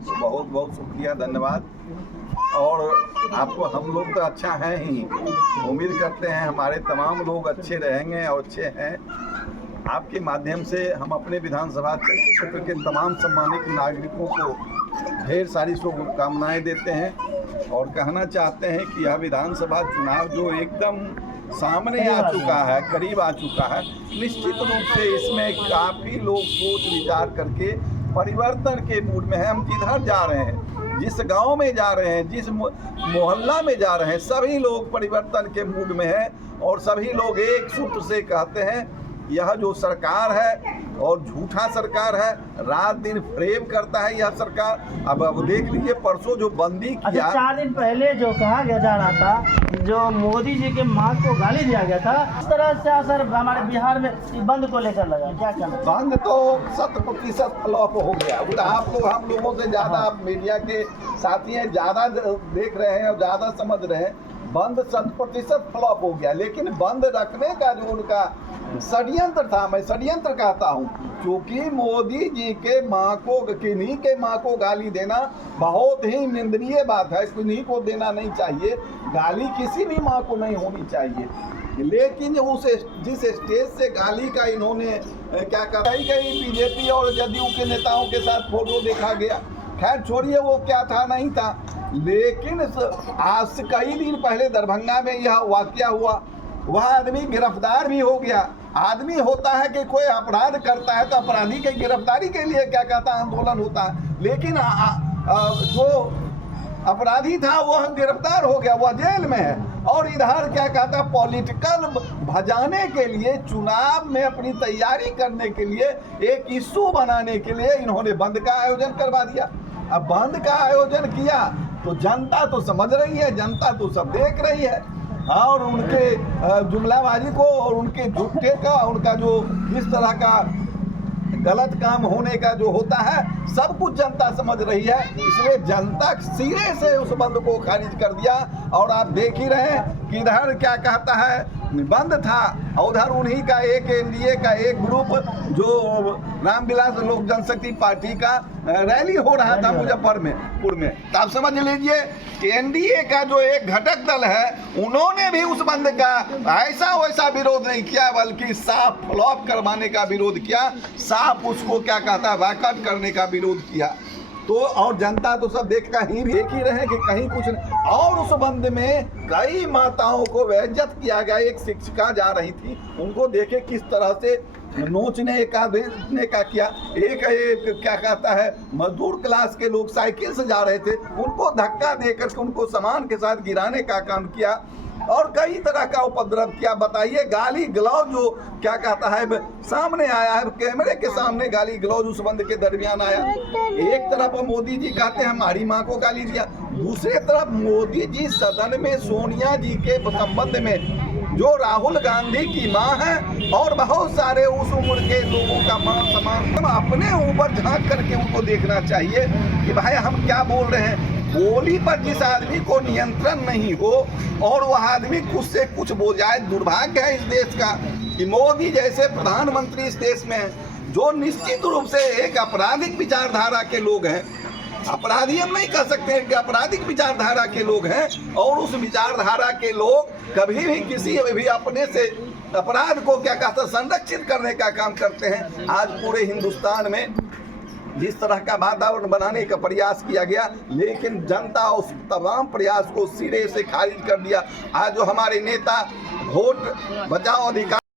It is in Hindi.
बहुत बहुत शुक्रिया, धन्यवाद। और आपको हम लोग तो अच्छा हैं ही, उम्मीद करते हैं हमारे तमाम लोग अच्छे रहेंगे और अच्छे हैं। आपके माध्यम से हम अपने विधानसभा क्षेत्र के तमाम सम्मानित नागरिकों को ढेर सारी शुभकामनाएं देते हैं और कहना चाहते हैं कि यह विधानसभा चुनाव जो एकदम सामने आ चुका है, करीब आ चुका है, निश्चित रूप से इसमें काफ़ी लोग सोच विचार करके परिवर्तन के मूड में है। हम जिधर जा रहे हैं, जिस गांव में जा रहे हैं, जिस मोहल्ला में जा रहे हैं, सभी लोग परिवर्तन के मूड में है और सभी लोग एक सूत्र से कहते हैं यह जो सरकार है और झूठा सरकार है, रात दिन फ्रेम करता है यह सरकार। अब देख लीजिए परसों जो बंदी किया, 4 दिन पहले जो कहा गया जा रहा था, जो मोदी जी के मां को गाली दिया गया था, इस तरह से असर हमारे बिहार में बंद को लेकर लगा, क्या कहना? बंद तो 100% फ्लॉप हो गया। आप लोग हम लोगों से ज़्यादा, आप मीडिया के साथी हैं, ज़्यादा देख रहे हैं और ज़्यादा समझ रहे हैं। बंद 100% फ्लॉप हो गया, लेकिन बंद रखने का जो उनका षड्यंत्र था, मैं षड्यंत्र कहता हूँ, क्योंकि मोदी जी के माँ को, किन्हीं के माँ को गाली देना बहुत ही निंदनीय बात है। किन्हीं को देना नहीं चाहिए, गाली किसी भी माँ को नहीं होनी चाहिए। लेकिन उस जिस स्टेज से गाली का इन्होंने क्या कहा, कई बीजेपी और जदयू के नेताओं के साथ फोटो देखा गया, खैर छोड़िए वो क्या था नहीं था। लेकिन आज से कई दिन पहले दरभंगा में यह वाकया हुआ, वह आदमी गिरफ्तार भी हो गया। आदमी होता है कि कोई अपराध करता है तो अपराधी की गिरफ्तारी के लिए क्या कहता है, आंदोलन होता है, लेकिन जो अपराधी था वह गिरफ्तार हो गया, वह जेल में है। और इधर क्या कहता है, पॉलिटिकल भजाने के लिए, चुनाव में अपनी तैयारी करने के लिए, एक इशू बनाने के लिए इन्होंने बंद का आयोजन करवा दिया। अब बंद का आयोजन किया तो जनता तो समझ रही है, जनता तो सब देख रही है, और उनके जुमलाबाजी को और उनके झूठे का, उनका जो इस तरह का गलत काम होने का जो होता है, सब कुछ जनता समझ रही है। इसलिए जनता सिरे से उस बंद को खारिज कर दिया। और आप देख ही रहे हैं कि इधर क्या कहता है, बंद था, और उधर उन्हीं का एक एनडीए का एक ग्रुप जो रामविलास लोक जनशक्ति पार्टी का रैली हो रहा था मुजफ्फरपुर में। तो आप समझ लीजिए कि एनडीए का जो एक घटक दल है, उन्होंने भी उस बंद का ऐसा वैसा विरोध नहीं किया, बल्कि साफ फ्लॉप करवाने का विरोध किया, साफ उसको क्या कहता है, बायकॉट करने का विरोध किया। तो और जनता तो सब देख ही रहे कि कहीं कुछ नहीं। और उस बंद में कई माताओं को बेइज्जत किया गया। एक शिक्षिका जा रही थी, उनको देखे किस तरह से नोचने का किया। एक क्या कहता है, मजदूर क्लास के लोग साइकिल से जा रहे थे, उनको धक्का देकर के उनको सामान के साथ गिराने का काम किया और कई तरह का उपद्रव किया। बताइए, गाली गलौज जो क्या कहता है सामने आया है, कैमरे के सामने गाली गलौज उस बंद के दरमियान आया। एक तरफ मोदी जी कहते हैं हमारी माँ को गाली दिया, दूसरी तरफ मोदी जी सदन में सोनिया जी के संबंध में, जो राहुल गांधी की माँ है और बहुत सारे उस उम्र के लोगों का मान सम्मान, अपने ऊपर झांक करके उनको देखना चाहिए कि भाई हम क्या बोल रहे हैं। बोली पर जिस आदमी को नियंत्रण नहीं हो और वह आदमी खुद से कुछ बोल जाए, दुर्भाग्य है इस देश का कि मोदी जैसे प्रधानमंत्री इस देश में है, जो निश्चित रूप से एक आपराधिक विचारधारा के लोग हैं। अपराधी हम नहीं कह सकते हैं कि आपराधिक विचारधारा के लोग हैं, और उस विचारधारा के लोग कभी भी किसी भी अपने से अपराध को क्या कहता है, संरक्षित करने का काम करते हैं। आज पूरे हिंदुस्तान में जिस तरह का वातावरण बनाने का प्रयास किया गया, लेकिन जनता उस तमाम प्रयास को सिरे से खारिज कर दिया। आज जो हमारे नेता वोट बचाओ अधिकार